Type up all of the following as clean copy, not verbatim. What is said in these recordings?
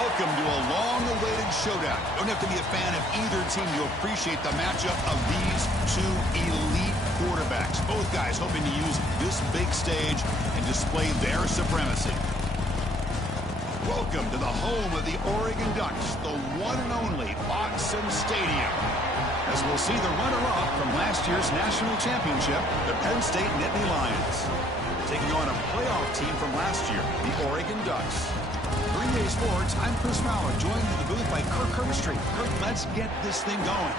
Welcome to a long-awaited showdown. You don't have to be a fan of either team to appreciate the matchup of these two elite quarterbacks. Both guys hoping to use this big stage and display their supremacy. Welcome to the home of the Oregon Ducks, the one and only Autzen Stadium. As we'll see the runner-up from last year's national championship, the Penn State Nittany Lions. Taking on a playoff team from last year, the Oregon Ducks. Green Bay Sports, I'm Chris Fowler, joined in the booth by Kirk Herbstreit. Kirk, let's get this thing going.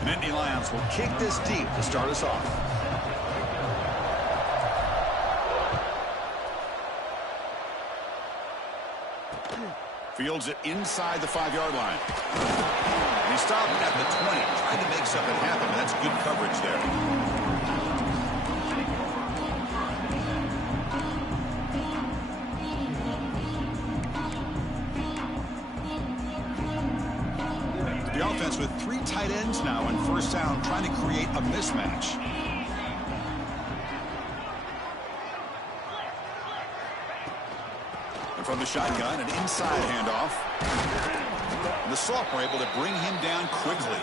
The Nittany Lions will kick this deep to start us off. Fields it inside the 5-yard line. And he stopped at the 20, trying to make something happen. That's good coverage there. The offense with 3 tight ends now on first down, trying to create a mismatch. And from the shotgun, an inside handoff. And the sophomore able to bring him down quickly.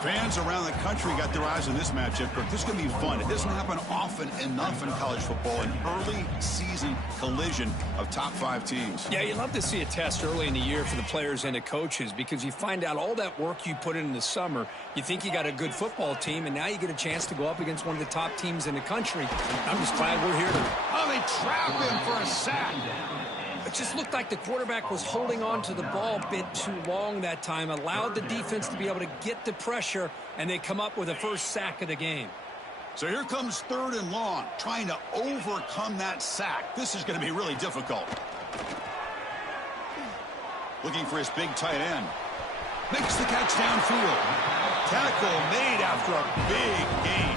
Fans around the country got their eyes on this matchup. This is going to be fun. It doesn't happen often enough in college football, an early season collision of top 5 teams. Yeah, you love to see a test early in the year for the players and the coaches because you find out all that work you put in the summer. You think you got a good football team, and now you get a chance to go up against one of the top teams in the country. I'm just glad we're here to... Oh, they trap him for a sack. It just looked like the quarterback was holding on to the ball a bit too long that time, allowed the defense to be able to get the pressure, and they come up with the first sack of the game. So here comes 3rd and long, trying to overcome that sack. This is going to be really difficult. Looking for his big tight end. Makes the catch downfield. Tackle made after a big gain.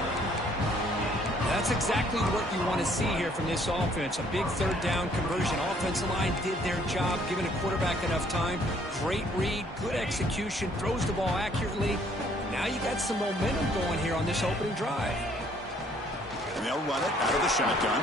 That's exactly what you want to see here from this offense. A big 3rd down conversion. Offensive line did their job, giving a quarterback enough time. Great read, good execution, throws the ball accurately. Now you got some momentum going here on this opening drive. And they'll run it out of the shotgun.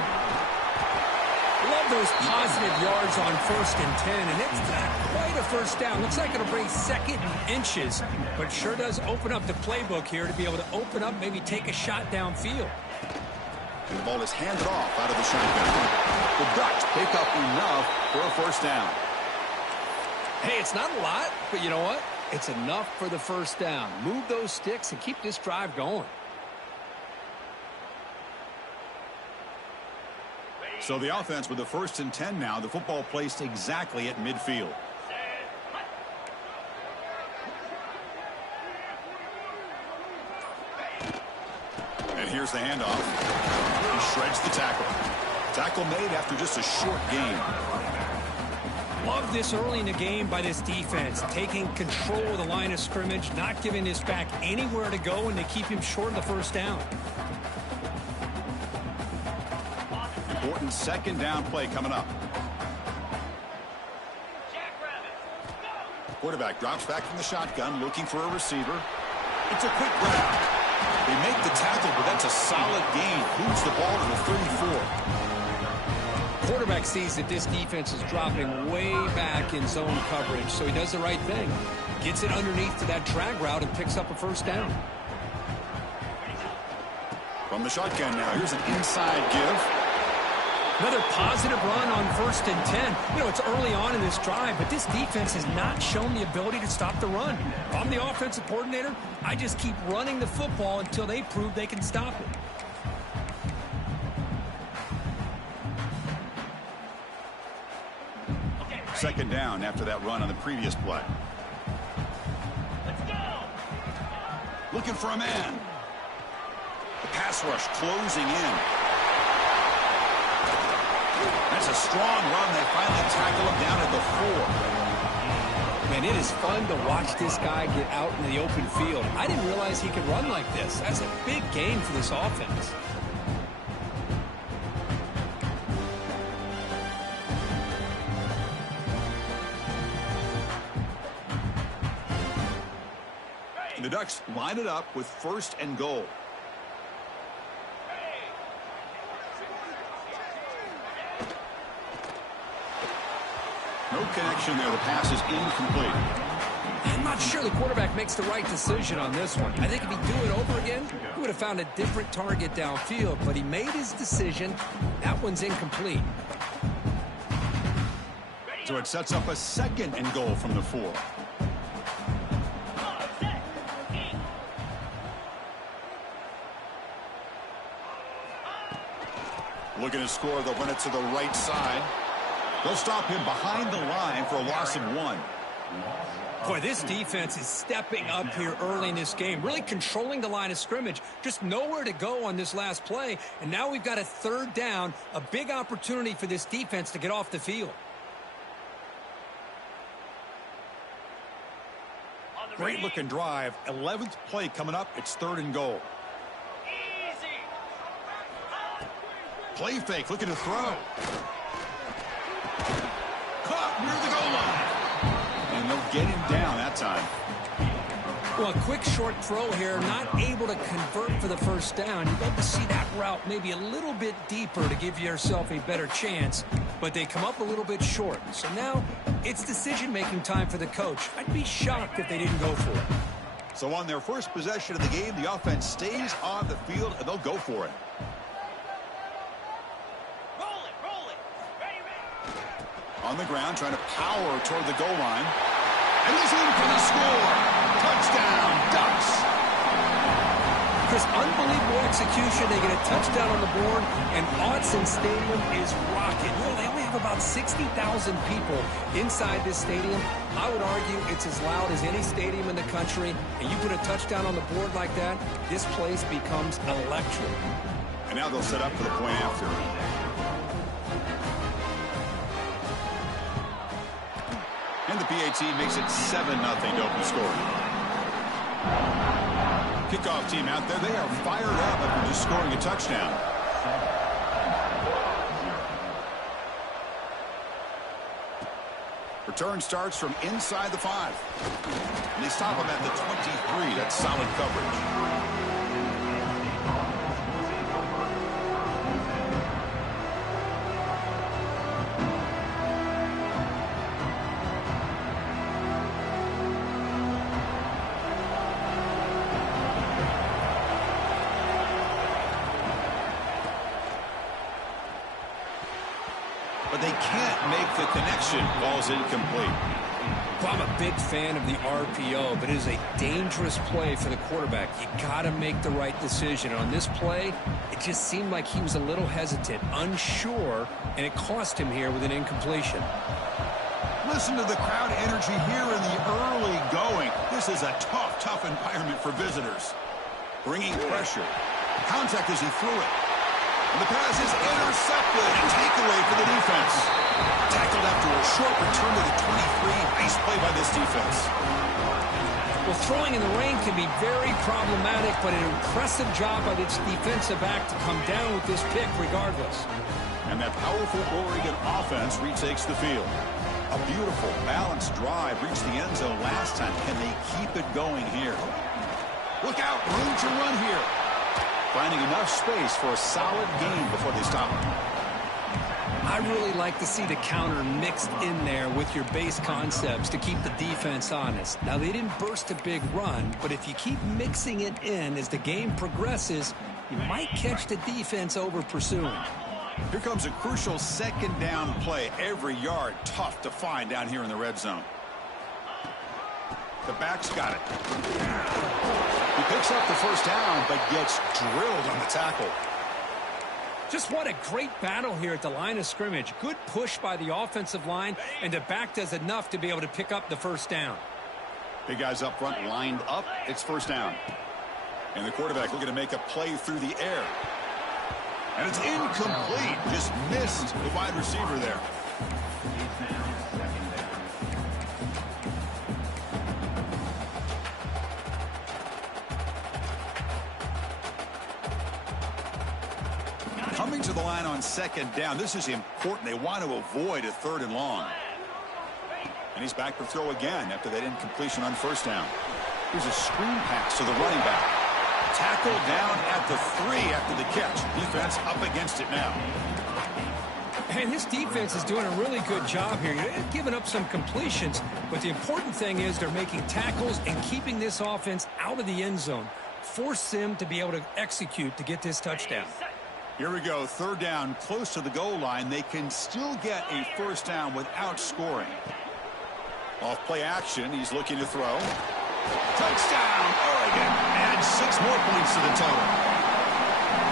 Love those positive yards on 1st and 10, and it's not quite a first down. Looks like it'll bring 2nd and inches, but sure does open up the playbook here to be able to open up, maybe take a shot downfield. And the ball is handed off out of the shotgun. The Ducks pick up enough for a first down. Hey, it's not a lot, but you know what? It's enough for the first down. Move those sticks and keep this drive going. So the offense with the 1st and 10 now. The football placed exactly at midfield. And here's the handoff. He shreds the tackle. Tackle made after just a short gain. Love this early in the game by this defense. Taking control of the line of scrimmage, not giving this back anywhere to go, and they keep him short of the first down. Important 2nd down play coming up. Quarterback drops back from the shotgun, looking for a receiver. It's a quick grab. They make the tackle, but that's a solid gain. Moves the ball to the 34. Quarterback sees that this defense is dropping way back in zone coverage, so he does the right thing. Gets it underneath to that drag route and picks up a first down. From the shotgun now, here's an inside give. Another positive run on 1st and 10. You know, it's early on in this drive, but this defense has not shown the ability to stop the run. If I'm the offensive coordinator, I just keep running the football until they prove they can stop it. Second down after that run on the previous play. Let's go. Looking for a man. The pass rush closing in. That's a strong run. They finally tackle him down at the 4. Man, it is fun to watch this guy get out in the open field. I didn't realize he could run like this. That's a big gain for this offense. The Ducks line it up with 1st and goal. connection there. The pass is incomplete. I'm not sure the quarterback makes the right decision on this one. I think if he'd do it over again, he would have found a different target downfield, but he made his decision. That one's incomplete. So it sets up a 2nd and goal from the 4. Looking to score, they'll run it to the right side. They'll stop him behind the line for a loss of 1. Boy, this defense is stepping up here early in this game, really controlling the line of scrimmage. Just nowhere to go on this last play, and now we've got a 3rd down, a big opportunity for this defense to get off the field. Great looking drive. 11th play coming up. It's 3rd and goal. Play fake, looking to throw. Caught near the goal line. And they'll get him down that time. Well, a quick short throw here, not able to convert for the 1st down. You'd love to see that route maybe a little bit deeper to give yourself a better chance, but they come up a little bit short. So now it's decision-making time for the coach. I'd be shocked if they didn't go for it. So on their first possession of the game, the offense stays on the field, and they'll go for it. On the ground, trying to power toward the goal line. And he's in for the score. Touchdown, Ducks. Chris, unbelievable execution. They get a touchdown on the board, and Autzen Stadium is rocking. You know, they only have about 60,000 people inside this stadium. I would argue it's as loud as any stadium in the country, and you put a touchdown on the board like that, this place becomes electric. And now they'll set up for the point after. And the PAT makes it 7-0 to open scoring. Kickoff team out there, they are fired up after just scoring a touchdown. Return starts from inside the 5. And they stop him at the 23. That's solid coverage. But they can't make the connection. Ball's incomplete. Well, I'm a big fan of the RPO, but it is a dangerous play for the quarterback. You got to make the right decision. On this play, it just seemed like he was a little hesitant, unsure, and it cost him here with an incompletion. Listen to the crowd energy here in the early going. This is a tough environment for visitors. Bringing pressure. Contact as he threw it. And the pass is intercepted. A takeaway for the defense. Tackled after a short return to the 23. Nice play by this defense. Well, throwing in the rain can be very problematic, but an impressive job by this defensive back to come down with this pick regardless. And that powerful Oregon offense retakes the field. A beautiful, balanced drive reached the end zone last time. Can they keep it going here? Look out, room to run here. Finding enough space for a solid gain before they stop him. I really like to see the counter mixed in there with your base concepts to keep the defense honest. Now, they didn't burst a big run, but if you keep mixing it in as the game progresses, you might catch the defense over pursuing. Here comes a crucial second down play. Every yard tough to find down here in the red zone. The back's got it. He picks up the first down, but gets drilled on the tackle. Just what a great battle here at the line of scrimmage. Good push by the offensive line, and the back does enough to be able to pick up the first down. Big guys up front lined up. It's first down. And the quarterback looking to make a play through the air. And it's incomplete. Just missed the wide receiver there. Coming to the line on second down. This is important. They want to avoid a third and long. And he's back to throw again after that incompletion on first down. Here's a screen pass to the running back. Tackled down at the 3 after the catch. Defense up against it now. And this defense is doing a really good job here. They're giving up some completions, but the important thing is they're making tackles and keeping this offense out of the end zone. Force them to be able to execute to get this touchdown. Here we go, third down, close to the goal line. They can still get a first down without scoring. Off play action, he's looking to throw. Touchdown, Oregon. Add 6 more points to the total.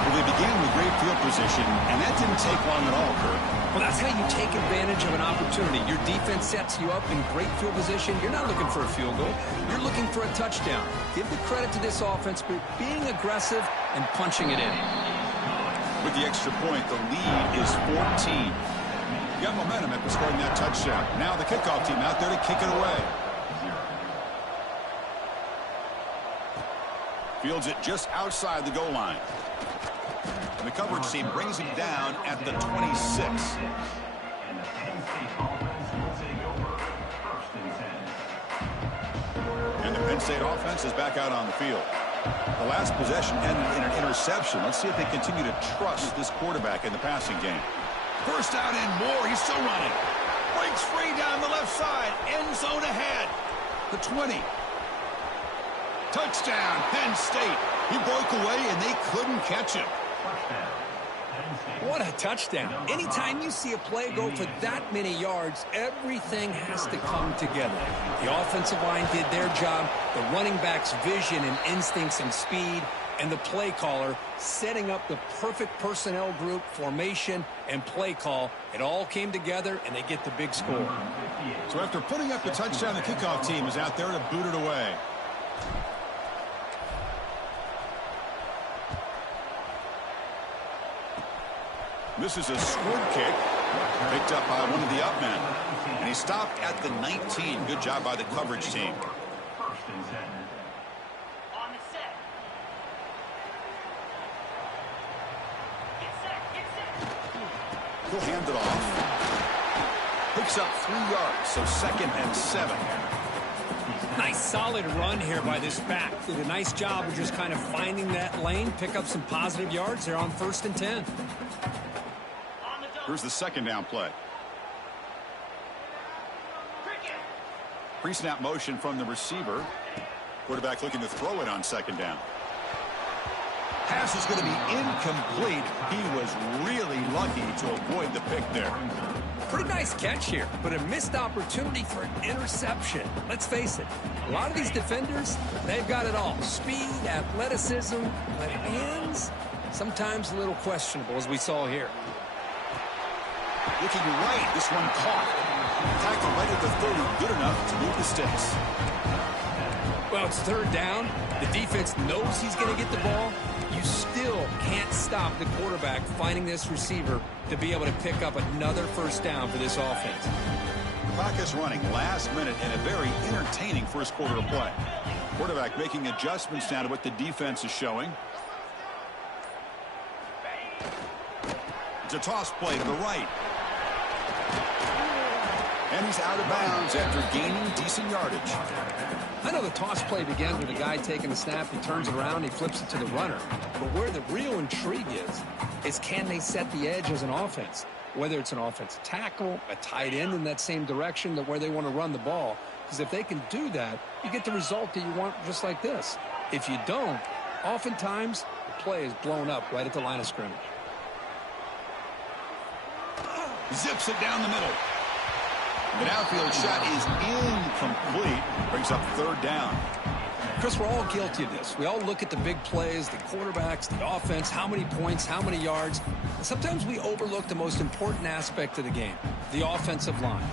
Well, they began with great field position, and that didn't take long at all, Kurt. Well, that's how you take advantage of an opportunity. Your defense sets you up in great field position. You're not looking for a field goal. You're looking for a touchdown. Give the credit to this offense for being aggressive and punching it in. With the extra point, the lead is 14. You got momentum after scoring that touchdown. Now the kickoff team out there to kick it away. Fields it just outside the goal line. And the coverage team brings him down at the 26. And the Penn State offense is back out on the field. The last possession ended in an interception. Let's see if they continue to trust this quarterback in the passing game. First out and more. He's still running. Breaks free down the left side. End zone ahead. The 20. Touchdown, Penn State. He broke away and they couldn't catch him. What a touchdown. Anytime you see a play go for that many yards, everything has to come together. The offensive line did their job, the running back's vision and instincts and speed, and the play caller setting up the perfect personnel group, formation, and play call. It all came together, and they get the big score. So after putting up the touchdown, the kickoff team is out there to boot it away. This is a squib kick, picked up by one of the up men. And he stopped at the 19. Good job by the coverage team. On the set. Get set, get set. He'll hand it off. Picks up 3 yards, so 2nd and 7. Nice solid run here by this back. Did a nice job of just kind of finding that lane, pick up some positive yards. They're on 1st and 10. Here's the 2nd down play. Pre-snap motion from the receiver. Quarterback looking to throw it on 2nd down. Pass is going to be incomplete. He was really lucky to avoid the pick there. Pretty nice catch here, but a missed opportunity for an interception. Let's face it, a lot of these defenders, they've got it all. Speed, athleticism, but hands, sometimes a little questionable, as we saw here. Looking right, this one caught. Tackle right at the 30, good enough to move the sticks. Well, it's 3rd down. The defense knows he's going to get the ball. You still can't stop the quarterback finding this receiver to be able to pick up another 1st down for this offense. The clock is running last minute in a very entertaining first quarter of play. Quarterback making adjustments now to what the defense is showing. It's a toss play to the right. And he's out of bounds after gaining decent yardage. I know the toss play begins with a guy taking the snap, he turns it around, he flips it to the runner. But where the real intrigue is can they set the edge as an offense? Whether it's an offensive tackle, a tight end in that same direction, where they want to run the ball. Because if they can do that, you get the result that you want just like this. If you don't, oftentimes the play is blown up right at the line of scrimmage. Zips it down the middle. The downfield shot is incomplete. Brings up 3rd down. Chris, we're all guilty of this. We all look at the big plays, the quarterbacks, the offense, how many points, how many yards. And sometimes we overlook the most important aspect of the game, the offensive line.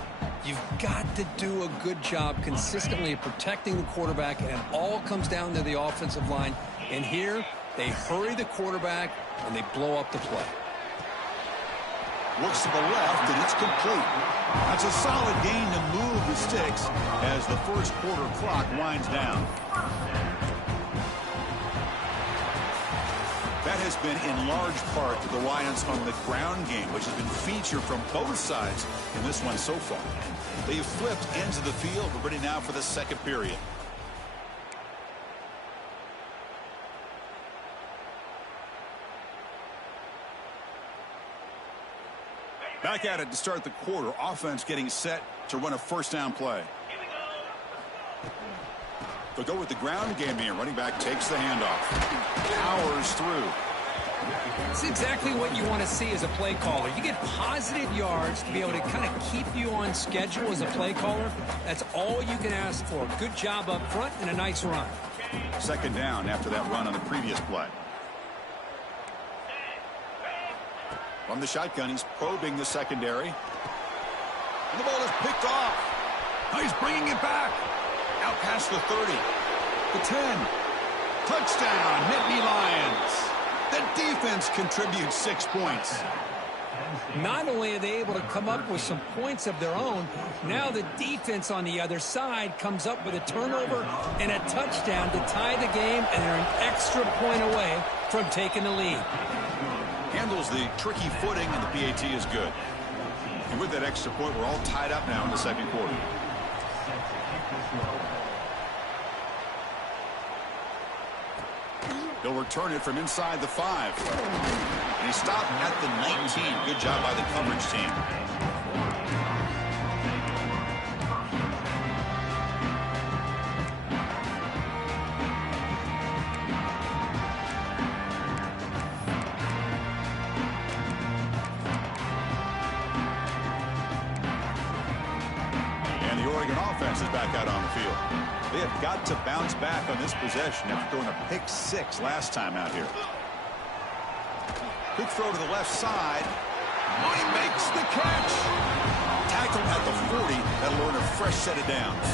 You've got to do a good job consistently of protecting the quarterback, and it all comes down to the offensive line. And here, they hurry the quarterback, and they blow up the play. Looks to the left, and it's complete. That's a solid gain to move the sticks as the first quarter clock winds down. That has been in large part the reliance on the ground game, which has been featured from both sides in this one so far. They've flipped ends of the field. We're ready now for the 2nd period. Back at it to start the quarter. Offense getting set to run a first down play. They'll go with the ground game here. Running back takes the handoff. Powers through. It's exactly what you want to see as a play caller. You get positive yards to be able to kind of keep you on schedule as a play caller. That's all you can ask for. Good job up front and a nice run. Second down after that run on the previous play. From the shotgun, he's probing the secondary. And the ball is picked off. Now he's bringing it back. Out past the 30. The 10. Touchdown, Nittany Lions. The defense contributes 6 points. Not only are they able to come up with some points of their own, now the defense on the other side comes up with a turnover and a touchdown to tie the game, and they're an extra point away from taking the lead. Handles the tricky footing, and the PAT is good. And with that extra point, we're all tied up now in the second quarter. He'll return it from inside the 5. And he stopped at the 19. Good job by the coverage team. And the Oregon offense is back out on the field. They have got to bounce back on this possession after throwing a pick-6 last time out here. Quick throw to the left side. He makes the catch. Tackle at the 40. That'll earn a fresh set of downs.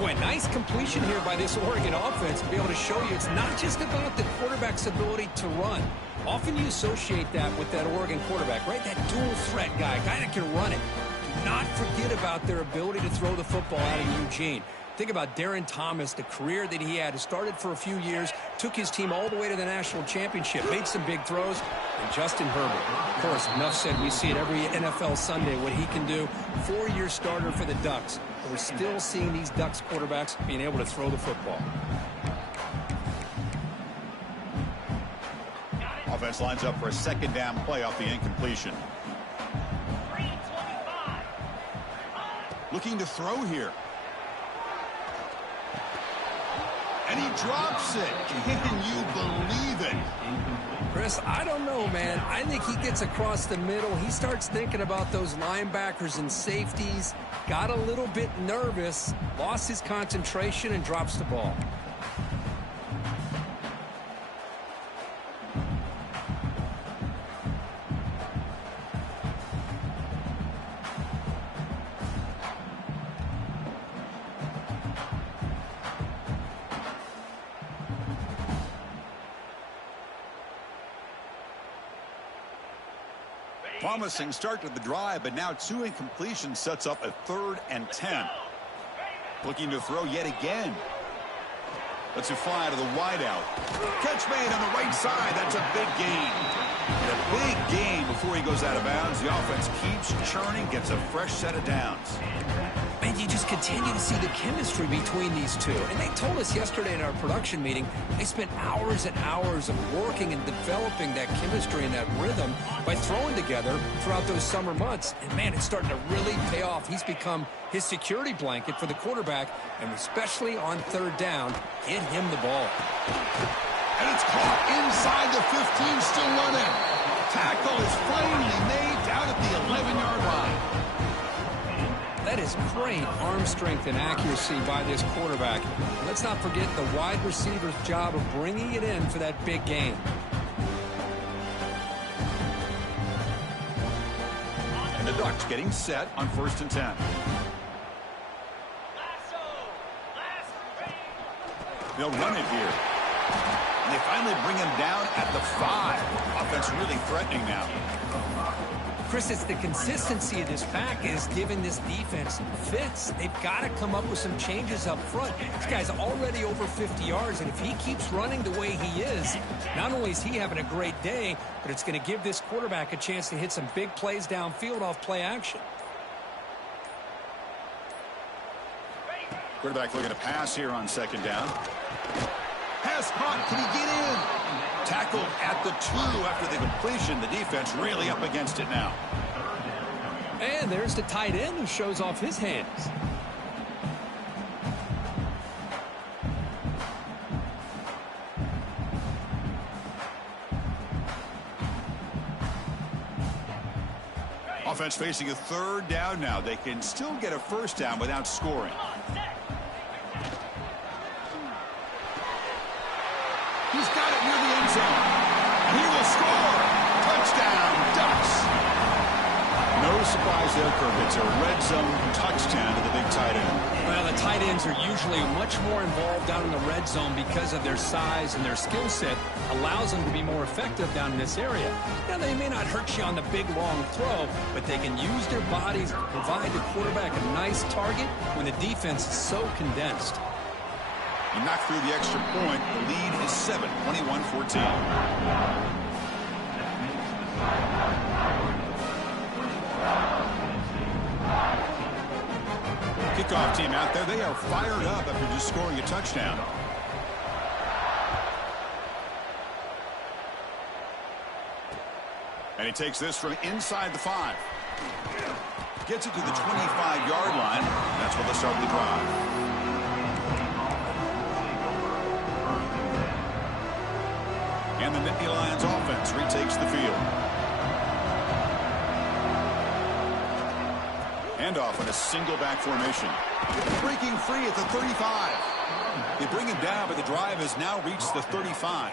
Boy, nice completion here by this Oregon offense to be able to show you it's not just about the quarterback's ability to run. Often you associate that with that Oregon quarterback, right? That dual threat guy that can run it. Do not forget about their ability to throw the football out of Eugene. Think about Darren Thomas, the career that he had. He started for a few years, took his team all the way to the national championship, made some big throws. And Justin Herbert, of course, enough said, we see it every NFL Sunday, what he can do. 4-year starter for the Ducks. And we're still seeing these Ducks quarterbacks being able to throw the football. Offense lines up for a second down play off the incompletion. Looking to throw here. And he drops it. Can you believe it? Chris, I don't know, man. I think he gets across the middle. He starts thinking about those linebackers and safeties. Got a little bit nervous, lost his concentration, and drops the ball. Promising start to the drive, but now 2 incompletions sets up a 3rd and 10. Looking to throw yet again. Lets it fly to the wideout. Catch made on the right side. That's a big gain. And a big gain before he goes out of bounds. The offense keeps churning, gets a fresh set of downs. Man, you just continue to see the chemistry between these two. And they told us yesterday in our production meeting, they spent hours and hours of working and developing that chemistry and that rhythm by throwing together throughout those summer months. And, man, it's starting to really pay off. He's become his security blanket for the quarterback, and especially on 3rd down, get him the ball. And it's caught inside the 15, still running. Tackle is finally made down at the 11-yard line. That is great arm strength and accuracy by this quarterback. Let's not forget the wide receiver's job of bringing it in for that big gain. And the Ducks getting set on 1st and 10. They'll run it here. And they finally bring him down at the 5. Offense really threatening now. Chris, it's the consistency of this pack is giving this defense fits. They've got to come up with some changes up front. This guy's already over 50 yards, and if he keeps running the way he is, not only is he having a great day, but it's going to give this quarterback a chance to hit some big plays downfield off play action. Quarterback looking to pass here on 2nd down. Pass caught. Can he get in? Tackled at the 2 after the completion. The defense really up against it now. And there's the tight end who shows off his hands. Offense facing a third down now. They can still get a first down without scoring. He's got it near the end zone. He will score. Touchdown, Ducks. No surprise there, Kirk. It's a red zone touchdown to the big tight end. Well, the tight ends are usually much more involved down in the red zone because of their size, and their skill set allows them to be more effective down in this area. Now, they may not hurt you on the big, long throw, but they can use their bodies to provide the quarterback a nice target when the defense is so condensed. He knocked through the extra point. The lead is 7, 21-14. Kickoff team out there. They are fired up after just scoring a touchdown. And he takes this from inside the 5. Gets it to the 25-yard line. That's where they'll start the drive. And the Nittany Lions offense retakes the field. Handoff in a single back formation. Breaking free at the 35. They bring him down, but the drive has now reached the 35.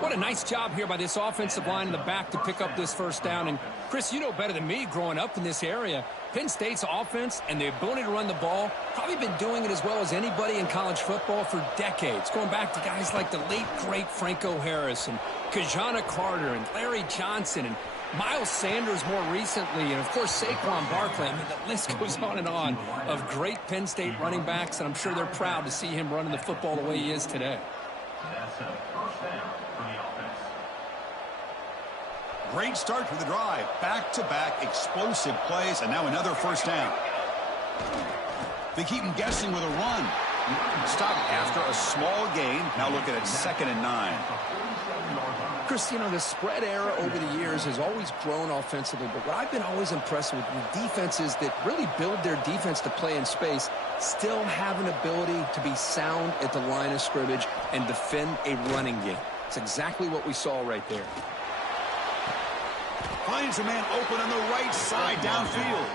What a nice job here by this offensive line in the back to pick up this first down. And, Chris, you know better than me growing up in this area, Penn State's offense and the ability to run the ball probably been doing it as well as anybody in college football for decades, going back to guys like the late, great Franco Harris and Kajana Carter and Larry Johnson and Miles Sanders more recently, and, of course, Saquon Barkley. I mean, the list goes on and on of great Penn State running backs, and I'm sure they're proud to see him running the football the way he is today. Great start for the drive. Back-to-back explosive plays, and now another first down. They keep him guessing with a run. Stop after a small gain. Now looking at 2nd and 9. Chris, you know, the spread era over the years has always grown offensively, but what I've been always impressed with defenses that really build their defense to play in space still have an ability to be sound at the line of scrimmage and defend a running game. It's exactly what we saw right there. Finds a man open on the right side downfield.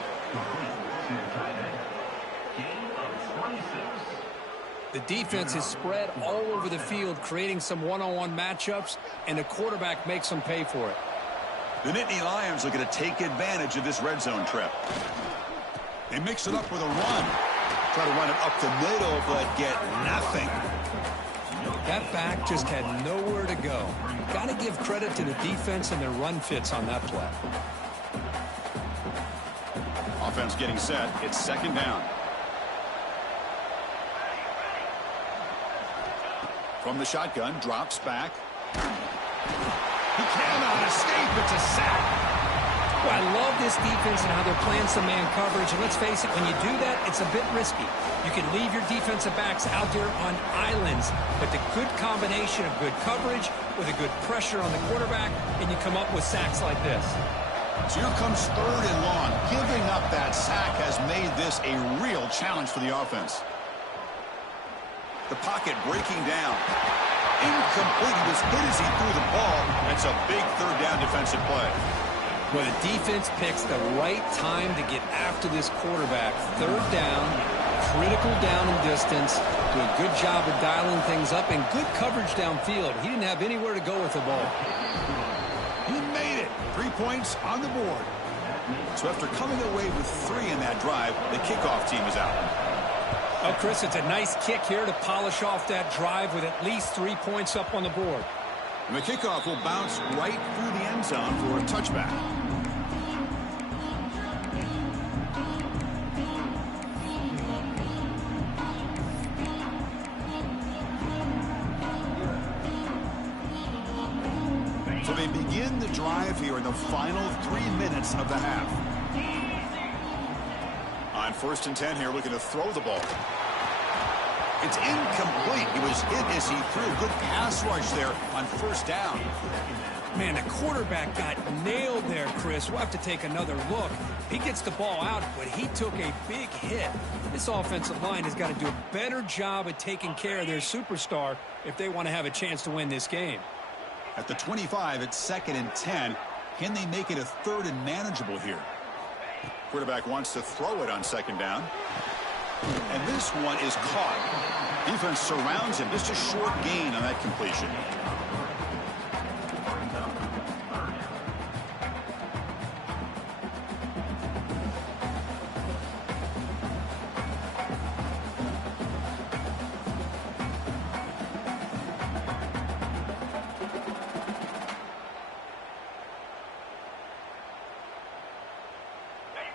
The defense is spread all over the field, creating some one-on-one matchups, and the quarterback makes them pay for it. The Nittany Lions looking to take advantage of this red zone trip. They mix it up with a run. Try to run it up the middle, but get nothing. That back just had nowhere to go. Got to give credit to the defense and their run fits on that play. Offense getting set. It's 2nd down. From the shotgun, drops back. He cannot escape. It's a sack. Well, I love this defense and how they're playing some man coverage. And let's face it, when you do that, it's a bit risky. You can leave your defensive backs out there on islands, but the good combination of good coverage with a good pressure on the quarterback, and you come up with sacks like this. So here comes 3rd and long. Giving up that sack has made this a real challenge for the offense. The pocket breaking down. Incomplete. He was hit as he threw the ball. It's a big 3rd down defensive play. Well, the defense picks the right time to get after this quarterback. 3rd down, critical down and distance. Do a good job of dialing things up and good coverage downfield. He didn't have anywhere to go with the ball. He made it. 3 points on the board. So after coming away with 3 in that drive, the kickoff team is out. Oh, Chris, it's a nice kick here to polish off that drive with at least 3 points up on the board. And the kickoff will bounce right through the end zone for a touchback. So they begin the drive here in the final 3 minutes of the half. On 1st and 10 here, looking to throw the ball. It's incomplete. He was hit as he threw a good pass rush there on first down. Man, the quarterback got nailed there, Chris. We'll have to take another look. He gets the ball out, but he took a big hit. This offensive line has got to do a better job of taking care of their superstar if they want to have a chance to win this game. At the 25, it's 2nd and 10. Can they make it a 3rd and manageable here? Quarterback wants to throw it on 2nd down. And this one is caught. Defense surrounds him. Just a short gain on that completion.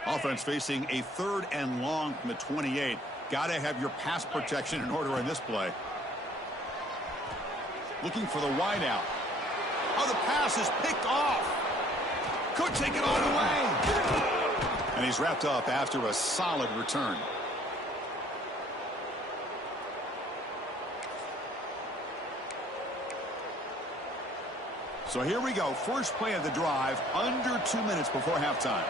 Offense facing a 3rd and long from the 28. Got to have your pass protection in order in this play. Looking for the wideout. Oh, the pass is picked off. Could take it all the way. And he's wrapped up after a solid return. So here we go. First play of the drive, under 2 minutes before halftime.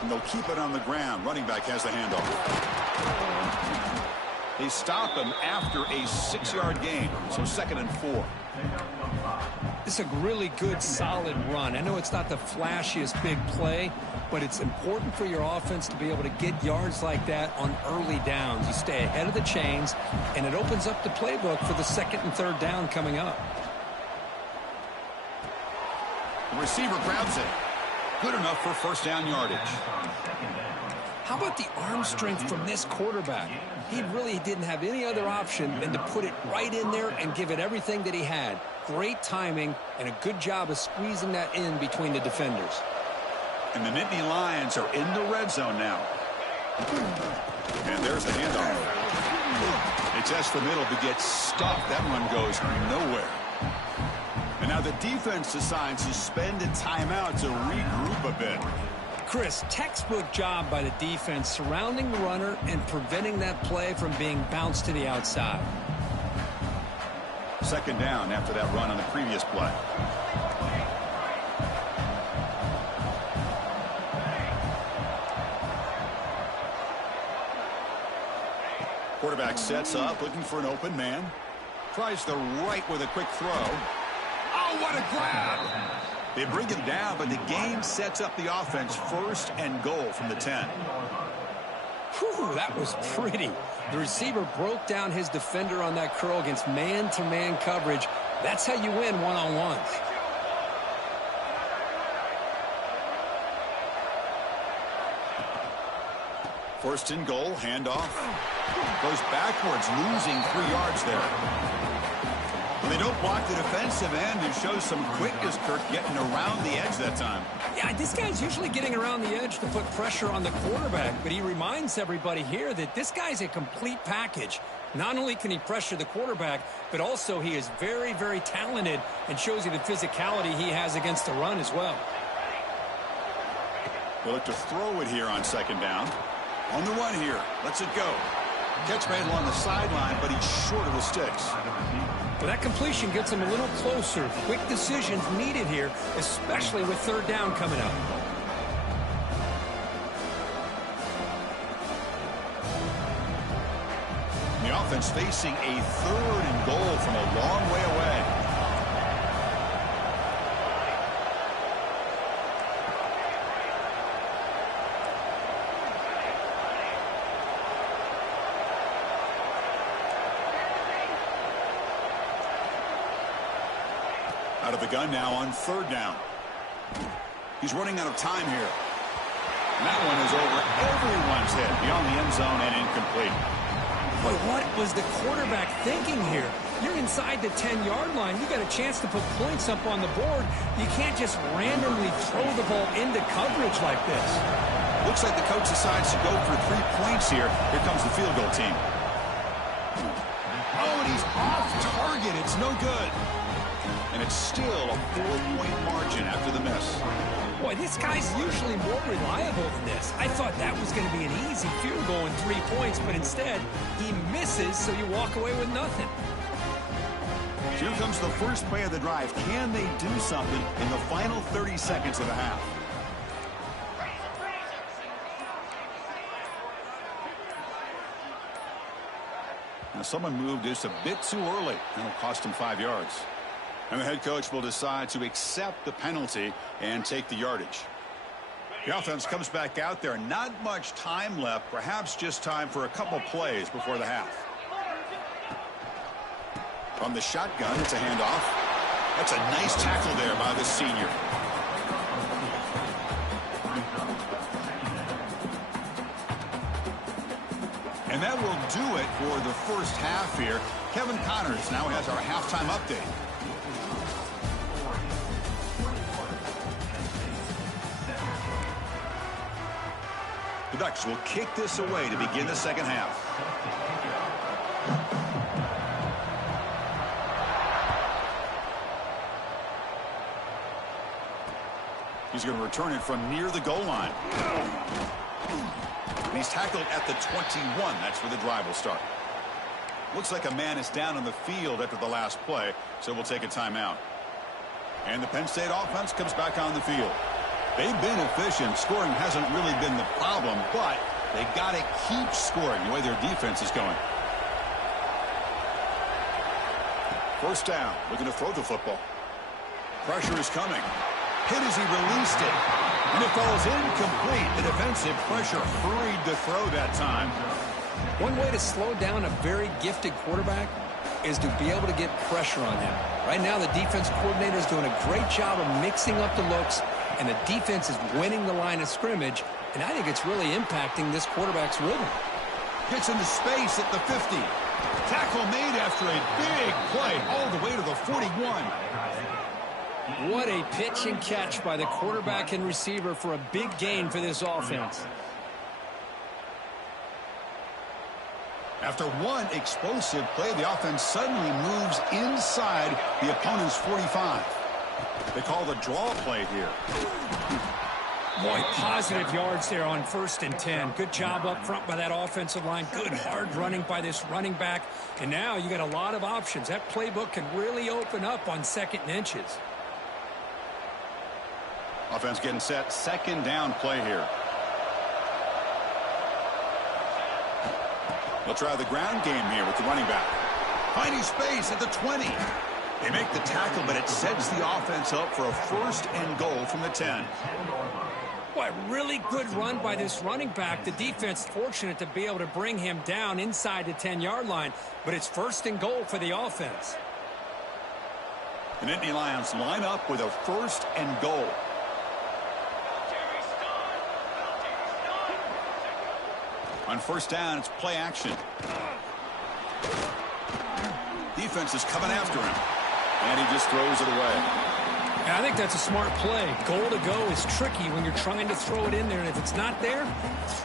And they'll keep it on the ground. Running back has the handoff. They stop him after a 6-yard gain. So 2nd and 4. This is a really good, solid run. I know it's not the flashiest big play, but it's important for your offense to be able to get yards like that on early downs. You stay ahead of the chains, and it opens up the playbook for the 2nd and 3rd down coming up. The receiver grabs it. Good enough for first down yardage. How about the arm strength from this quarterback? He really didn't have any other option than to put it right in there and give it everything that he had. Great timing and a good job of squeezing that in between the defenders. And the Nittany Lions are in the red zone now. And there's the handoff. They test the middle but get stuffed. That one goes nowhere. And now the defense decides to spend a timeout to regroup a bit. Chris, textbook job by the defense surrounding the runner and preventing that play from being bounced to the outside. 2nd down after that run on the previous play. Quarterback sets up, looking for an open man. Tries the right with a quick throw. Oh, what a grab! They bring him down, but the game sets up the offense 1st and goal from the 10. Whew, that was pretty. The receiver broke down his defender on that curl against man-to-man coverage. That's how you win one-on-ones. First and goal, handoff. Goes backwards, losing 3 yards there. Well, they don't block the defensive end and show some quickness, Kirk, getting around the edge that time. Yeah, this guy's usually getting around the edge to put pressure on the quarterback, but he reminds everybody here that this guy's a complete package. Not only can he pressure the quarterback, but also he is very, very talented and shows you the physicality he has against the run as well. They look to throw it here on 2nd down. On the run here, lets it go. Catch man along the sideline, but he's short of the sticks. But that completion gets him a little closer. Quick decisions needed here, especially with 3rd down coming up. The offense facing a 3rd and goal from a long way away. Out of the gun now on 3rd down. He's running out of time here. And that one is over everyone's head beyond the end zone and incomplete. But what was the quarterback thinking here? You're inside the 10-yard line. You got a chance to put points up on the board. You can't just randomly throw the ball into coverage like this. Looks like the coach decides to go for 3 points here. Here comes the field goal team. Oh, and he's off target. It's no good. And it's still a 4-point margin after the miss. Boy, this guy's usually more reliable than this. I thought that was going to be an easy field goal and 3 points, but instead, he misses, so you walk away with nothing. Here comes the first play of the drive. Can they do something in the final 30 seconds of the half? Now, someone moved just a bit too early, and it'll cost him 5 yards. And the head coach will decide to accept the penalty and take the yardage. The offense comes back out there. Not much time left, perhaps just time for a couple plays before the half. From the shotgun, it's a handoff. That's a nice tackle there by the senior. And that will do it for the first half here. Kevin Connors now has our halftime update. The Ducks will kick this away to begin the second half. He's going to return it from near the goal line. And he's tackled at the 21. That's where the drive will start. Looks like a man is down on the field after the last play, so we'll take a timeout. And the Penn State offense comes back on the field. They've been efficient. Scoring hasn't really been the problem, but they got to keep scoring the way their defense is going. First down, looking to throw the football. Pressure is coming. Hit as he released it. And it falls incomplete. The defensive pressure hurried the throw that time. One way to slow down a very gifted quarterback is to be able to get pressure on him. Right now, the defense coordinator is doing a great job of mixing up the looks, and the defense is winning the line of scrimmage, and I think it's really impacting this quarterback's rhythm. Gets into space at the 50. Tackle made after a big play all the way to the 41. What a pitch and catch by the quarterback and receiver for a big gain for this offense. After one explosive play, the offense suddenly moves inside the opponent's 45. They call the draw play here. Boy, positive yards there on 1st and 10. Good job up front by that offensive line. Good hard running by this running back. And now you got a lot of options. That playbook can really open up on 2nd and inches. Offense getting set. Second down play here. They'll try the ground game here with the running back. Finding space at the 20. They make the tackle, but it sets the offense up for a 1st and goal from the 10. Boy, really good run by this running back. The defense fortunate to be able to bring him down inside the 10-yard line, but it's 1st and goal for the offense. The Nittany Lions line up with a 1st and goal. On 1st down, it's play action. Defense is coming after him. And he just throws it away. I think that's a smart play. Goal to go is tricky when you're trying to throw it in there. And if it's not there,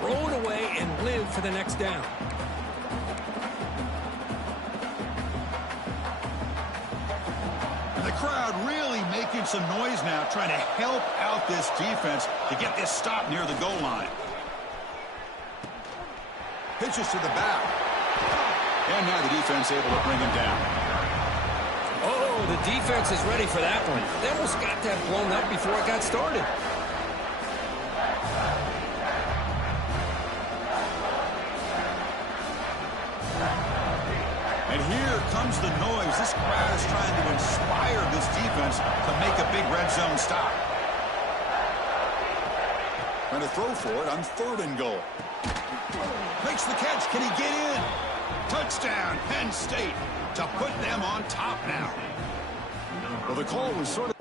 throw it away and live for the next down. The crowd really making some noise now, trying to help out this defense to get this stop near the goal line. Pitches to the back. And now the defense able to bring him down. Oh, the defense is ready for that one. They almost got that blown up before it got started. And here comes the noise. This crowd is trying to inspire this defense to make a big red zone stop. Trying to throw for it on 3rd and goal. Makes the catch. Can he get in? Touchdown, Penn State, to put them on top now. Well, the call was sort of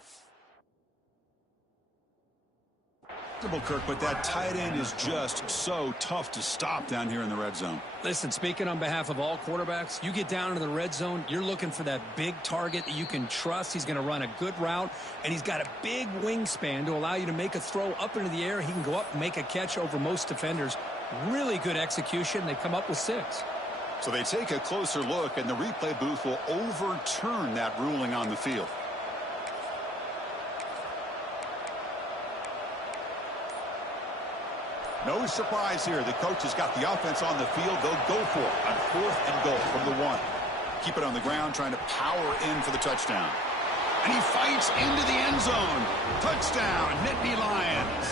Kirk, but that tight end is just so tough to stop down here in the red zone. Listen, speaking on behalf of all quarterbacks, you get down into the red zone, you're looking for that big target that you can trust. He's going to run a good route, and he's got a big wingspan to allow you to make a throw up into the air. He can go up and make a catch over most defenders. Really good execution. They come up with 6. So they take a closer look, and the replay booth will overturn that ruling on the field. No surprise here. The coach has got the offense on the field. They'll go for it on 4th and goal from the 1. Keep it on the ground, trying to power in for the touchdown. And he fights into the end zone. Touchdown, Nittany Lions.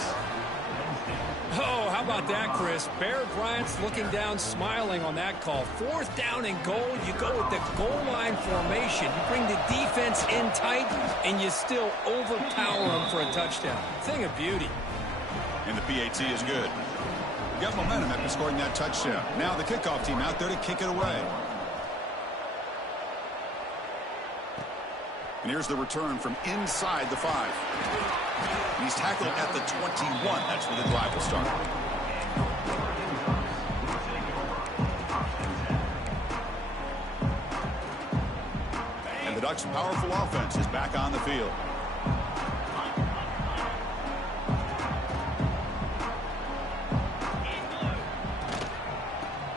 Oh, how about that, Chris? Bear Bryant's looking down, smiling on that call. 4th down and goal. You go with the goal line formation. You bring the defense in tight, and you still overpower them for a touchdown. Thing of beauty. And the PAT is good. Got momentum after scoring that touchdown. Now the kickoff team out there to kick it away. And here's the return from inside the 5. He's tackled at the 21. That's where the drive will start. And the Ducks' powerful offense is back on the field.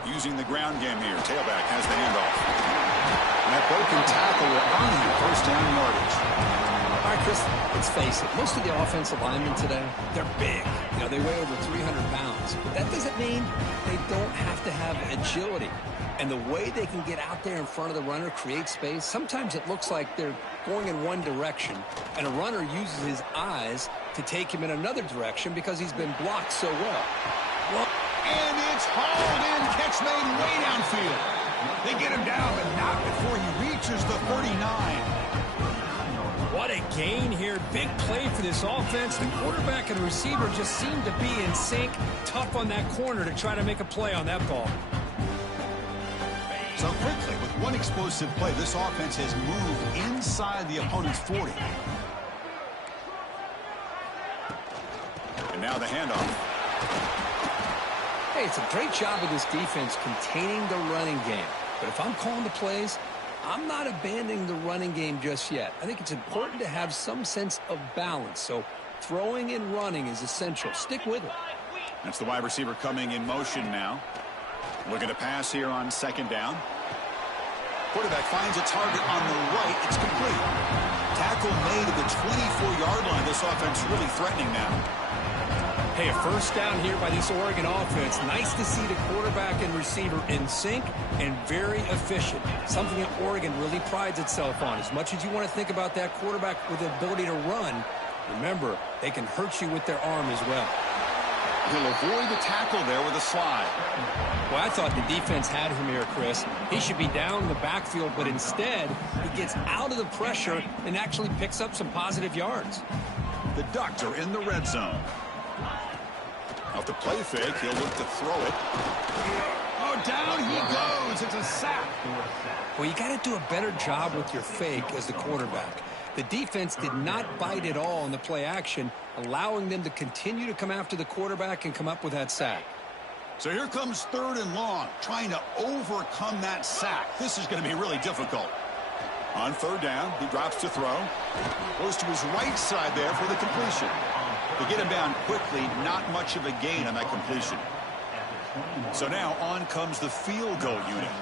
Using the ground game here. Tailback has the handoff. And that broken tackle will earn him 1st down yardage. All right, Chris, let's face it. Most of the offensive linemen today, they're big. You know, they weigh over 300 pounds. But that doesn't mean they don't have to have agility. And the way they can get out there in front of the runner, create space, sometimes it looks like they're going in one direction, and a runner uses his eyes to take him in another direction because he's been blocked so well. And it's hauled in, catch made way downfield. They get him down, but not before he reaches the 39. What a gain here. Big play for this offense. The quarterback and receiver just seem to be in sync. Tough on that corner to try to make a play on that ball. So quickly, with one explosive play, this offense has moved inside the opponent's 40. And now the handoff. Hey, it's a great job of this defense containing the running game. But if I'm calling the plays, I'm not abandoning the running game just yet. I think it's important to have some sense of balance. So throwing and running is essential. Stick with it. That's the wide receiver coming in motion now. Looking to pass here on 2nd down. Quarterback finds a target on the right. It's complete. Tackle made at the 24-yard line. This offense really threatening now. Hey, a 1st down here by this Oregon offense. Nice to see the quarterback and receiver in sync and very efficient. Something that Oregon really prides itself on. As much as you want to think about that quarterback with the ability to run, remember, they can hurt you with their arm as well. He'll avoid the tackle there with a slide. Well, I thought the defense had him here, Chris. He should be down in the backfield, but instead, he gets out of the pressure and actually picks up some positive yards. The Ducks are in the red zone. Off the play fake, he'll look to throw it. Oh, down he goes. It's a sack. Well, you got to do a better job with your fake as the quarterback. The defense did not bite at all in the play action, allowing them to continue to come after the quarterback and come up with that sack. So here comes 3rd and long, trying to overcome that sack. This is going to be really difficult. On 3rd down, he drops to throw. Goes to his right side there for the completion. They get him down quickly, not much of a gain on that completion. So now on comes the field goal unit.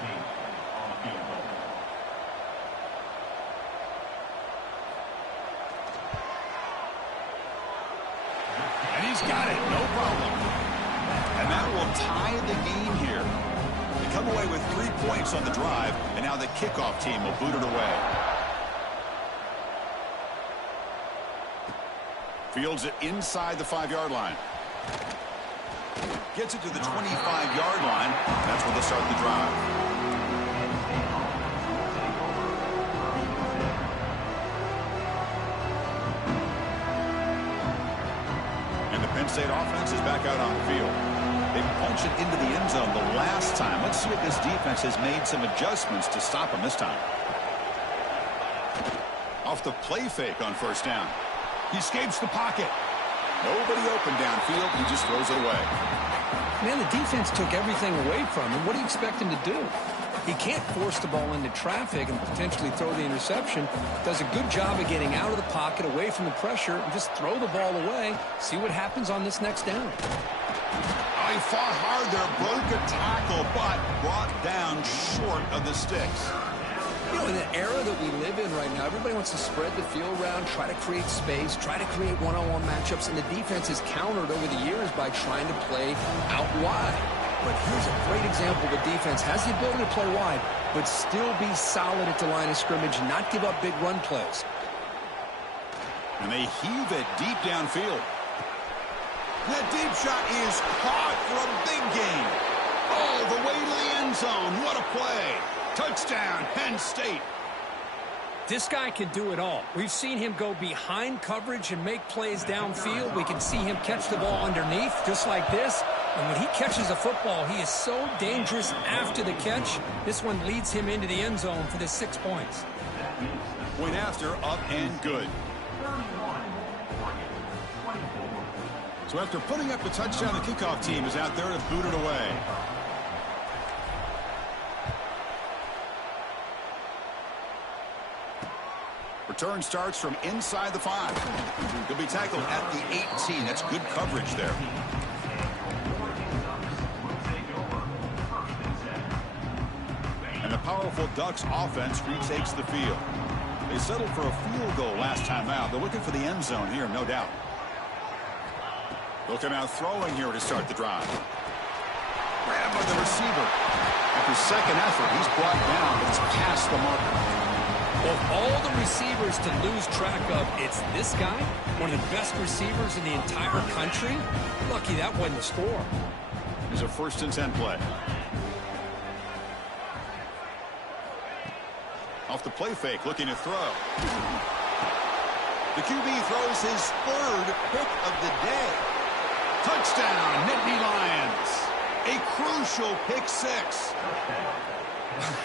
And he's got it, no problem. And that will tie the game here. They come away with 3 points on the drive, and now the kickoff team will boot it away. Fields it inside the 5-yard line. Gets it to the 25-yard line. That's where they'll start the drive. And the Penn State offense is back out on the field. They punched it into the end zone the last time. Let's see if this defense has made some adjustments to stop them this time. Off the play fake on 1st down. He escapes the pocket. Nobody open downfield. He just throws it away. Man, the defense took everything away from him. What do you expect him to do? He can't force the ball into traffic and potentially throw the interception. Does a good job of getting out of the pocket, away from the pressure, and just throw the ball away. See what happens on this next down. Oh, he fought hard there, broke a tackle, but brought down short of the sticks. You know, in the era that we live in right now, everybody wants to spread the field around, try to create space, try to create one-on-one matchups, and the defense is countered over the years by trying to play out wide. But here's a great example. The defense has the ability to play wide, but still be solid at the line of scrimmage, not give up big run plays. And they heave it deep downfield. That deep shot is caught for a big gain. All the way to the end zone. What a play. Touchdown, Penn State. This guy can do it all. We've seen him go behind coverage and make plays downfield. We can see him catch the ball underneath, just like this. And when he catches a football, he is so dangerous after the catch. This one leads him into the end zone for the 6 points. Point after, up and good. So after putting up the touchdown, the kickoff team is out there to boot it away. Return starts from inside the 5. He'll be tackled at the 18. That's good coverage there. And the powerful Ducks offense retakes the field. They settled for a field goal last time out. They're looking for the end zone here, no doubt. They'll come out throwing here to start the drive. Grabbed by the receiver. After second effort, he's brought down, but it's past the marker. Of all the receivers to lose track of, it's this guy, one of the best receivers in the entire country. Lucky that wasn't the score. There's a 1st and 10 play. Off the play fake, looking to throw. The QB throws his 3rd pick of the day. Touchdown, Nittany Lions. A crucial pick 6.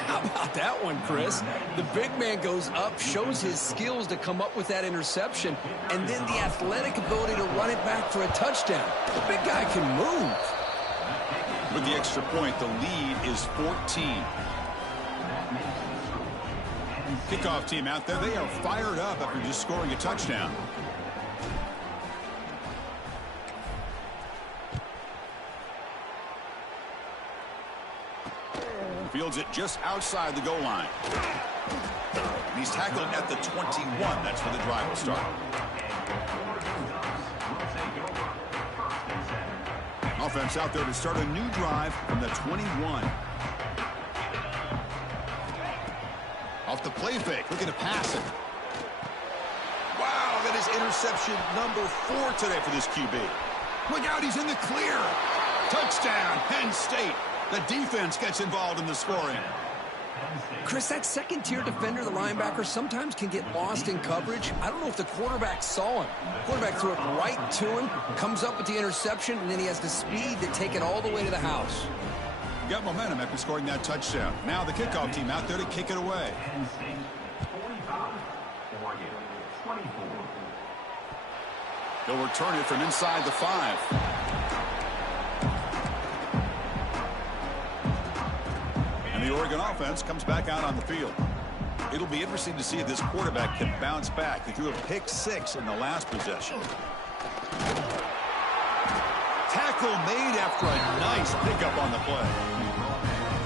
How about that one, Chris? The big man goes up, shows his skills to come up with that interception, and then the athletic ability to run it back for a touchdown. The big guy can move. With the extra point, the lead is 14. Kickoff team out there, they are fired up after just scoring a touchdown. Fields it just outside the goal line. And he's tackled at the 21. That's where the drive will start. Offense out there to start a new drive from the 21. Off the play fake, looking to pass it. Wow, that is interception number 4 today for this QB. Look out, he's in the clear. Touchdown, Penn State. The defense gets involved in the scoring. Chris, that second-tier defender, the linebacker, sometimes can get lost in coverage. I don't know if the quarterback saw him. Quarterback threw it right to him, comes up with the interception, and then he has the speed to take it all the way to the house. Got momentum after scoring that touchdown. Now the kickoff team out there to kick it away. They'll return it from inside the 5. And the Oregon offense comes back out on the field. It'll be interesting to see if this quarterback can bounce back. He threw a pick 6 in the last possession. Tackle made after a nice pickup on the play.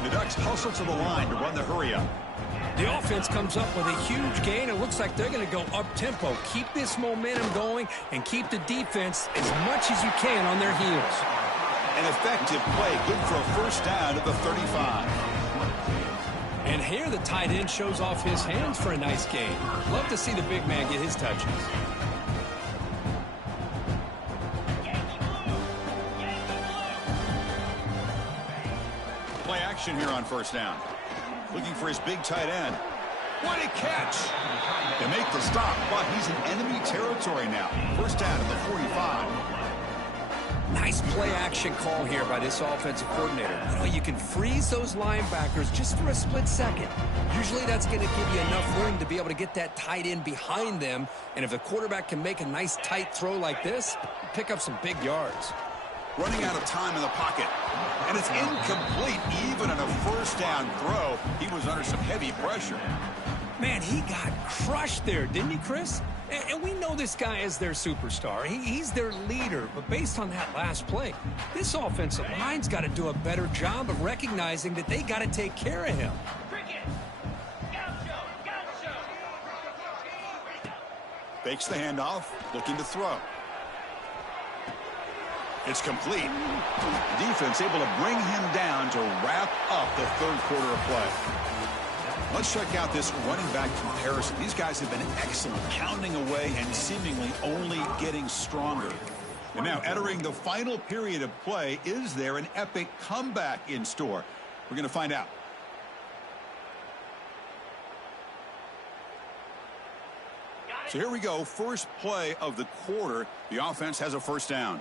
The Ducks hustle to the line to run the hurry-up. The offense comes up with a huge gain. It looks like they're going to go up-tempo. Keep this momentum going and keep the defense as much as you can on their heels. An effective play, good for a 1st down at the 35. And here the tight end shows off his hands for a nice gain. Love to see the big man get his touches. Play action here on 1st down. Looking for his big tight end. What a catch! They make the stop, but he's in enemy territory now. 1st down at the 45. Nice play action call here by this offensive coordinator. You know, you can freeze those linebackers just for a split second. Usually that's going to give you enough room to be able to get that tight end behind them. And if the quarterback can make a nice tight throw like this, pick up some big yards. Running out of time in the pocket. And it's incomplete. Even on a 1st down throw, he was under some heavy pressure. Man, he got crushed there, didn't he, Chris? And we know this guy is their superstar. He's their leader. But based on that last play, this offensive line's got to do a better job of recognizing that they got to take care of him. Cricket. Gotcha. Takes the handoff, looking to throw. It's complete. Defense able to bring him down to wrap up the third quarter of play. Let's check out this running back comparison. These guys have been excellent, pounding away and seemingly only getting stronger. And now entering the final period of play, is there an epic comeback in store? We're going to find out. So here we go, first play of the quarter. The offense has a first down.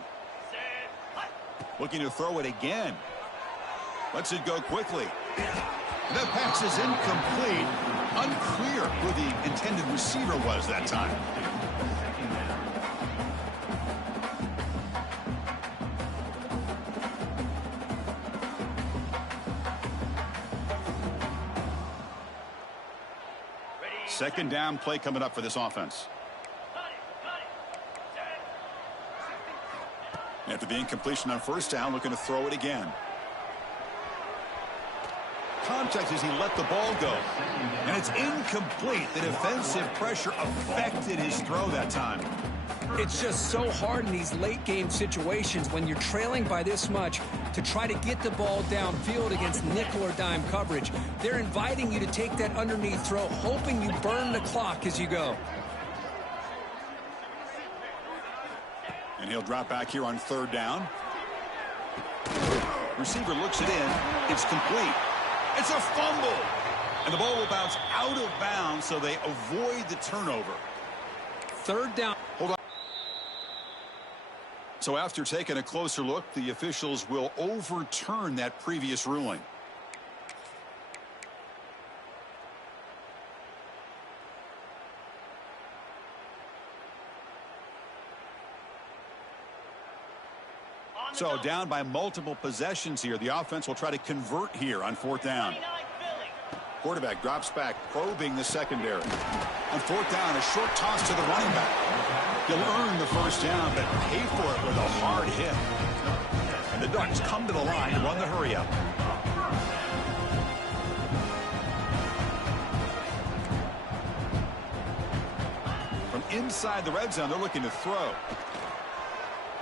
Looking to throw it again. Lets it go quickly. That pass is incomplete. Unclear who the intended receiver was that time. Second down play coming up for this offense. After the incompletion on first down, looking to throw it again. Contact as he let the ball go. And it's incomplete. The defensive pressure affected his throw that time. It's just so hard in these late game situations when you're trailing by this much to try to get the ball downfield against nickel or dime coverage. They're inviting you to take that underneath throw, hoping you burn the clock as you go. And he'll drop back here on third down. Receiver looks it in. It's complete. It's a fumble. And the ball will bounce out of bounds, so they avoid the turnover. Third down. Hold on. So after taking a closer look, the officials will overturn that previous ruling. So down by multiple possessions here. The offense will try to convert here on fourth down. Quarterback drops back, probing the secondary. On fourth down, a short toss to the running back. He'll earn the first down, but pay for it with a hard hit. And the Ducks come to the line to run the hurry up. From inside the red zone, they're looking to throw.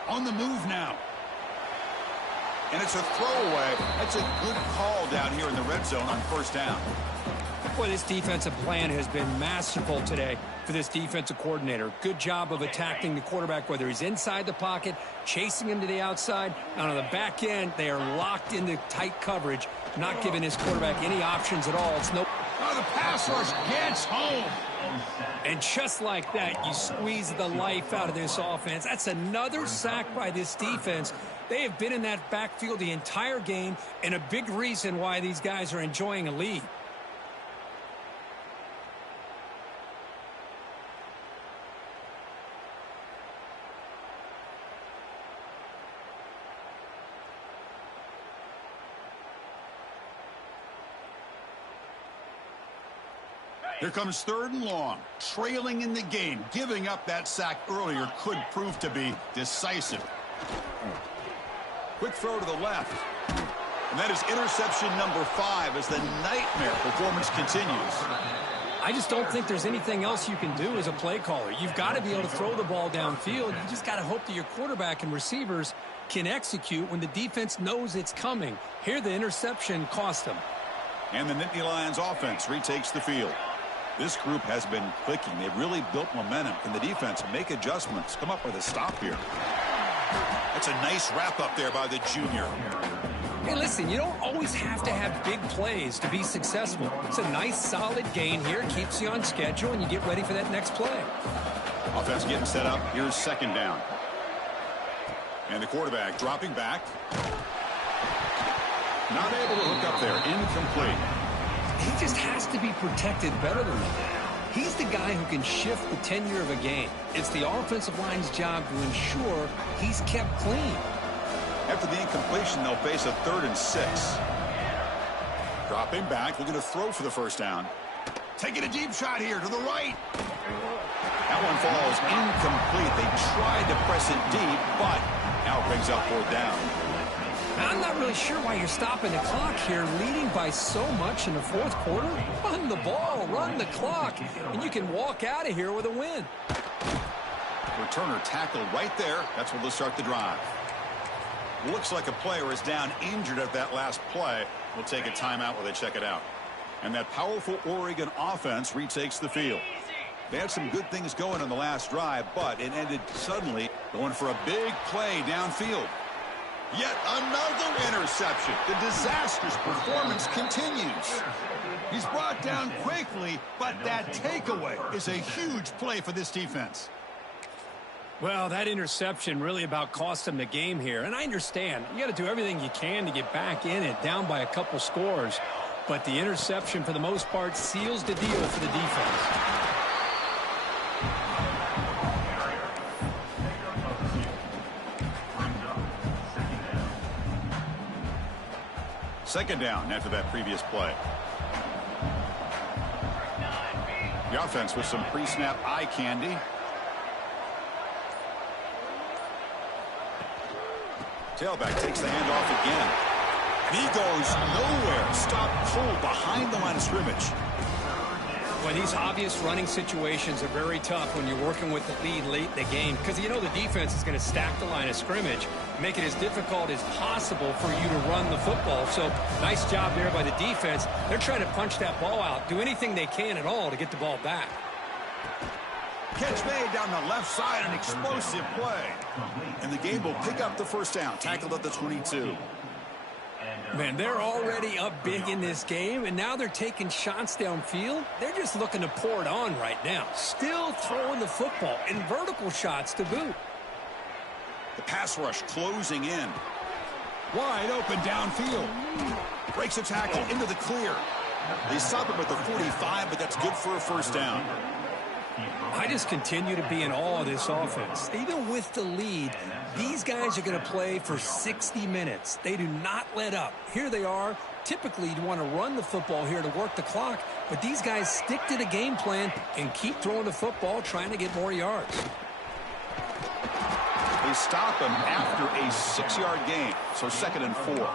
On the move now. And it's a throwaway. That's a good call down here in the red zone on first down. Boy, this defensive plan has been masterful today for this defensive coordinator. Good job of attacking the quarterback, whether he's inside the pocket, chasing him to the outside. And on the back end, they are locked into tight coverage, not giving his quarterback any options at all. It's no. Oh, the pass rush gets home. And just like that, you squeeze the life out of this offense. That's another sack by this defense. They have been in that backfield the entire game, and a big reason why these guys are enjoying a lead. Here comes third and long, trailing in the game. Giving up that sack earlier could prove to be decisive. Quick throw to the left. And that is interception number 5 as the nightmare performance continues. I just don't think there's anything else you can do as a play caller. You've got to be able to throw the ball downfield. You just got to hope that your quarterback and receivers can execute when the defense knows it's coming. Here, the interception cost them. And the Nittany Lions offense retakes the field. This group has been clicking. They've really built momentum. Can the defense make adjustments? Come up with a stop here. That's a nice wrap up there by the junior. Hey, listen, you don't always have to have big plays to be successful. It's a nice, solid gain here. Keeps you on schedule, and you get ready for that next play. Offense getting set up. Here's second down. And the quarterback dropping back. Not able to hook up there. Incomplete. He just has to be protected better than that. He's the guy who can shift the tenure of a game. It's the offensive line's job to ensure he's kept clean. After the incompletion, they'll face a 3rd and 6. Dropping back, looking to throw for the first down. Taking a deep shot here to the right. That one falls incomplete. They tried to press it deep, but now it brings up 4th down. I'm not really sure why you're stopping the clock here, leading by so much in the 4th quarter. Run the ball, run the clock, and you can walk out of here with a win. Returner tackled right there. That's where they'll start the drive. Looks like a player is down injured at that last play. We'll take a timeout while they check it out. And that powerful Oregon offense retakes the field. They had some good things going on the last drive, but it ended suddenly going for a big play downfield. Yet another interception. The disastrous performance continues. He's brought down quickly, but that takeaway is a huge play for this defense. Well, that interception really about cost them the game here. And I understand. You got to do everything you can to get back in it, down by a couple scores. But the interception, for the most part, seals the deal for the defense. Second down after that previous play. The offense with some pre-snap eye candy. Tailback takes the handoff again. And he goes nowhere. Stop cold behind the line of scrimmage. Well, these obvious running situations are very tough when you're working with the lead late in the game, because you know the defense is going to stack the line of scrimmage, make it as difficult as possible for you to run the football. So nice job there by the defense. They're trying to punch that ball out, do anything they can at all to get the ball back. Catch made down the left side, an explosive play. And the game will pick up the first down, tackled at the 22. Man, they're already up big in this game, and now they're taking shots downfield. They're just looking to pour it on right now. Still throwing the football, and vertical shots to boot. The pass rush closing in. Wide open downfield. Breaks a tackle into the clear. They stop him at the 45, but that's good for a first down. I just continue to be in awe of this offense. Even with the lead, these guys are going to play for 60 minutes. They do not let up. Here they are. Typically, you want to run the football here to work the clock, but these guys stick to the game plan and keep throwing the football, trying to get more yards. They stop him after a 6-yard gain, so 2nd and 4.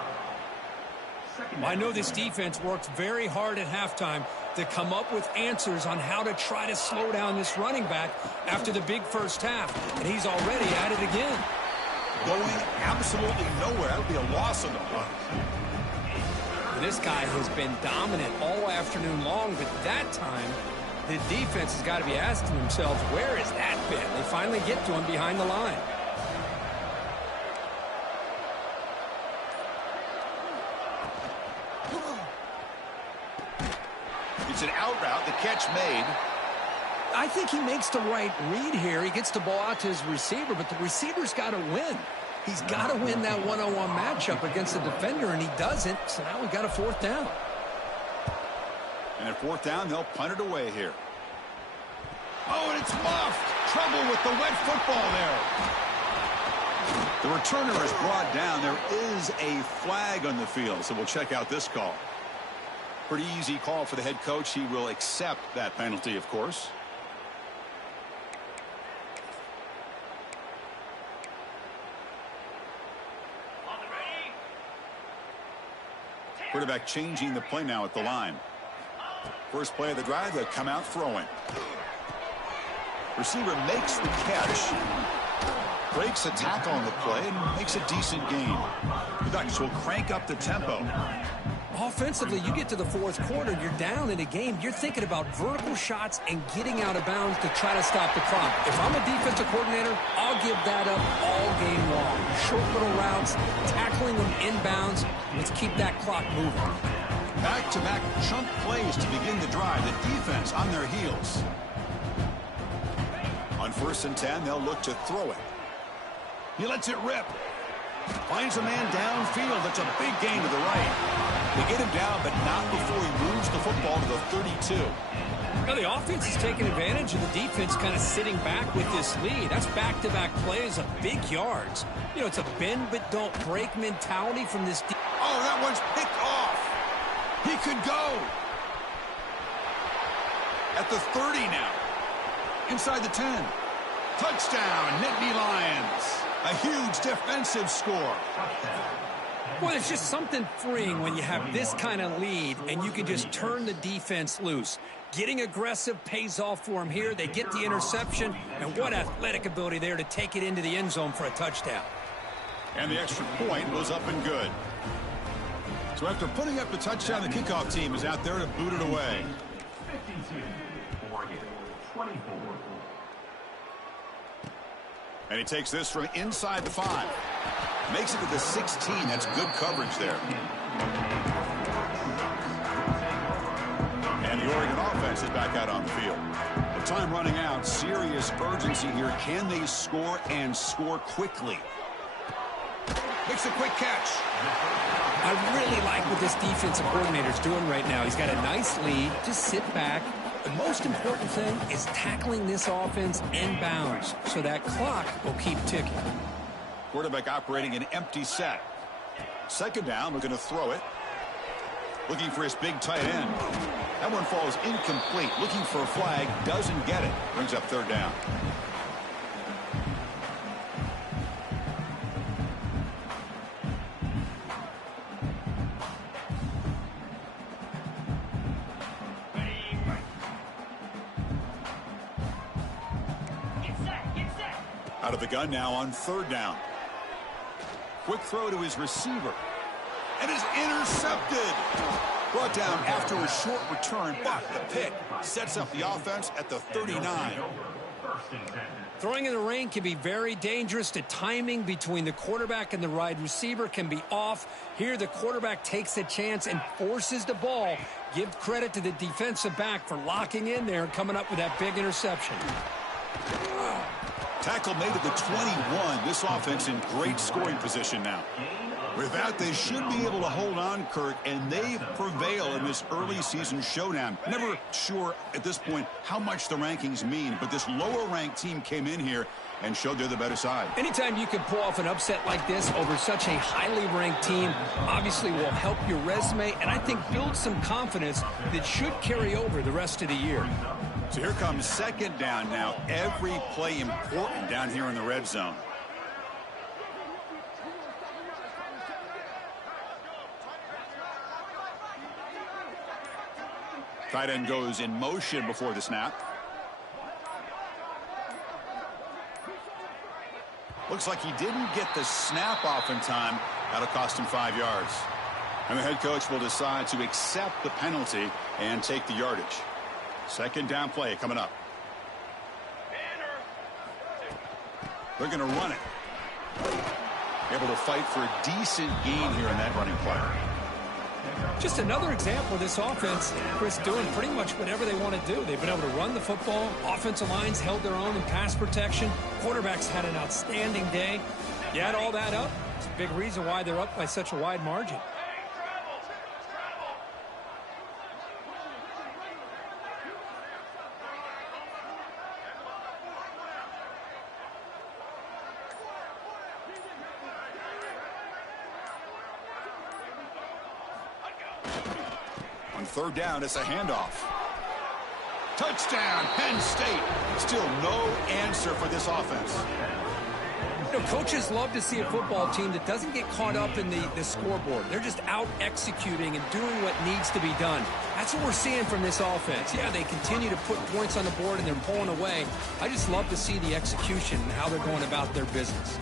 I know this defense worked very hard at halftime to come up with answers on how to try to slow down this running back after the big first half, and he's already at it again. Going absolutely nowhere. That would be a loss of the punt. This guy has been dominant all afternoon long, but that time, the defense has got to be asking themselves, where is that been? They finally get to him behind the line. It's an out route. The catch made. I think he makes the right read here. He gets the ball out to his receiver, but the receiver's got to win. He's got to win that one-on-one matchup against the defender, and he doesn't. So now we've got a 4th down. And at 4th down, they'll punt it away here. Oh, and it's muffed. Trouble with the wet football there. The returner is brought down. There is a flag on the field, so we'll check out this call. Pretty easy call for the head coach. He will accept that penalty, of course. Quarterback changing the play now at the line. First play of the drive, they'll come out throwing. Receiver makes the catch. Breaks a tackle on the play and makes a decent gain. The Ducks will crank up the tempo. Offensively, you get to the 4th quarter, you're down in a game. You're thinking about vertical shots and getting out of bounds to try to stop the clock. If I'm a defensive coordinator, I'll give that up all game long. Short little routes, tackling them inbounds. Let's keep that clock moving. Back-to-back chunk plays to begin the drive. The defense on their heels. On 1st and 10, they'll look to throw it. He lets it rip. Finds a man downfield. That's a big gain to the right. They get him down, but not before he moves the football to the 32. Now the offense is taking advantage of the defense kind of sitting back with this lead. That's back-to-back plays of big yards. You know, it's a bend but don't break mentality from this defense. Oh, that one's picked off. He could go. At the 30 now. Inside the 10. Touchdown, Nittany Lions. A huge defensive score. Well, there's just something freeing when you have this kind of lead and you can just turn the defense loose. Getting aggressive pays off for them here. They get the interception, and what athletic ability there to take it into the end zone for a touchdown. And the extra point was up and good. So after putting up the touchdown, the kickoff team is out there to boot it away. 52, Oregon, 24. And he takes this from inside the 5. Makes it to the 16. That's good coverage there. And the Oregon offense is back out on the field. With time running out, serious urgency here. Can they score and score quickly? Makes a quick catch. I really like what this defensive coordinator is doing right now. He's got a nice lead. Just sit back. The most important thing is tackling this offense in bounds so that clock will keep ticking. Quarterback operating an empty set. Second down, looking to throw it. Looking for his big tight end. That one falls incomplete. Looking for a flag, doesn't get it. Brings up third down. Out of the gun now on third down. Quick throw to his receiver. And is intercepted. Brought down after a short return, but the pick sets up the offense at the 39. Throwing in the rain can be very dangerous. The timing between the quarterback and the wide receiver can be off. Here the quarterback takes a chance and forces the ball. Give credit to the defensive back for locking in there and coming up with that big interception. Tackle made at the 21. This offense in great scoring position now. With that, they should be able to hold on, Kirk, and they prevail in this early season showdown. Never sure at this point how much the rankings mean, but this lower-ranked team came in here and showed they're the better side. Anytime you can pull off an upset like this over such a highly ranked team, obviously will help your resume, and I think build some confidence that should carry over the rest of the year. So here comes second down now. Every play important down here in the red zone. Tight end goes in motion before the snap. Looks like he didn't get the snap off in time. That'll cost him 5 yards. And the head coach will decide to accept the penalty and take the yardage. Second down play coming up. They're going to run it. Able to fight for a decent gain here in that running play. Just another example of this offense, Chris, doing pretty much whatever they want to do. They've been able to run the football. Offensive lines held their own in pass protection. Quarterbacks had an outstanding day. You add all that up, it's a big reason why they're up by such a wide margin. On third down, it's a handoff. Touchdown, Penn State. Still no answer for this offense. You know, coaches love to see a football team that doesn't get caught up in the scoreboard. They're just out executing and doing what needs to be done. That's what we're seeing from this offense. Yeah, they continue to put points on the board and they're pulling away. I just love to see the execution and how they're going about their business.